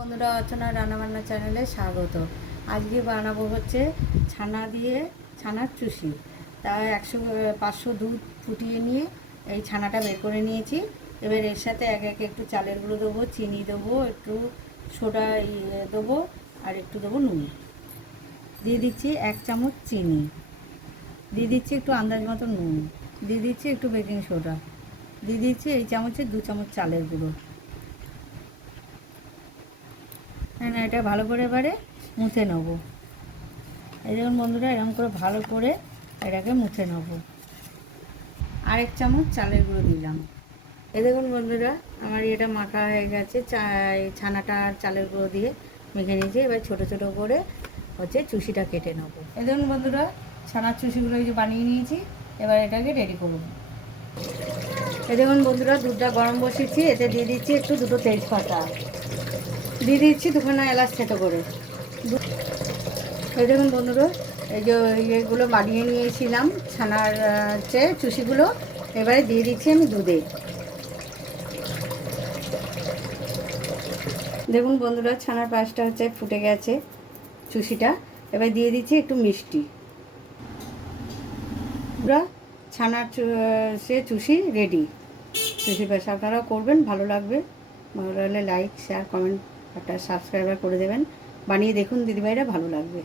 বন্ধুরা, অর্চনা রান্নাবান্না চ্যানেলে স্বাগত। আজকে বানাবো হচ্ছে ছানা দিয়ে ছানার চুষি। তাই 500 দুধ ফুটিয়ে নিয়ে এই ছানাটা বের করে নিয়েছি। এবার এর সাথে এক এক একটু চালের গুঁড়ো দেবো, চিনি দেবো, একটু সোডা দেবো, আর একটু দেবো নুন। দিয়ে দিচ্ছি 1 চামচ চিনি, দিয়ে দিচ্ছি একটু আন্দাজ মতো নুন, দিয়ে দিচ্ছি একটু বেকিং সোডা, দিয়ে দিচ্ছি এই চামচে 2 চামচ চালের গুঁড়ো। হ্যাঁ, এটা ভালো করে এবারে মুছে নেব। এই দেখুন বন্ধুরা, এরকম করে ভালো করে এটাকে মুছে নেব। 1 চামচ চালের গুঁড়ো দিলাম। এই দেখুন বন্ধুরা, আমার এটা মাখা হয়ে গেছে। ছানাটা আর চালের গুঁড়ো দিয়ে মেখে নিয়েছি। এবার ছোটো ছোটো করে হচ্ছে চুষিটা কেটে নেব। এই দেখুন বন্ধুরা, ছানার চুষিগুলো এই যে বানিয়ে নিয়েছি। এবার এটাকে রেডি করব। এই দেখুন বন্ধুরা, দুধটা গরম বসিয়েছি। এতে দিয়ে দিচ্ছি একটু 2টো তেজপাতা, দিয়ে দিচ্ছি 2খানা এলাচ থেতো করে। এই দেখুন বন্ধুরা, এই যে ইয়েগুলো বানিয়ে নিয়েছিলাম ছানার চুষিগুলো, এবারে দিয়ে দিচ্ছি আমি দুধে। দেখুন বন্ধুরা, ছানার পায়েসটা হচ্ছে ফুটে গেছে চুষিটা। এবার দিয়ে দিচ্ছি একটু মিষ্টি। পুরা ছানার চুষি রেডি। চুষি পায়েস আপনারাও করবেন, ভালো লাগবে। ভালো লাগলে লাইক, শেয়ার, কমেন্ট, একটা সাবস্ক্রাইবার করে দেবেন। বানিয়ে দেখুন দিদিভাইরা, ভালো লাগবে।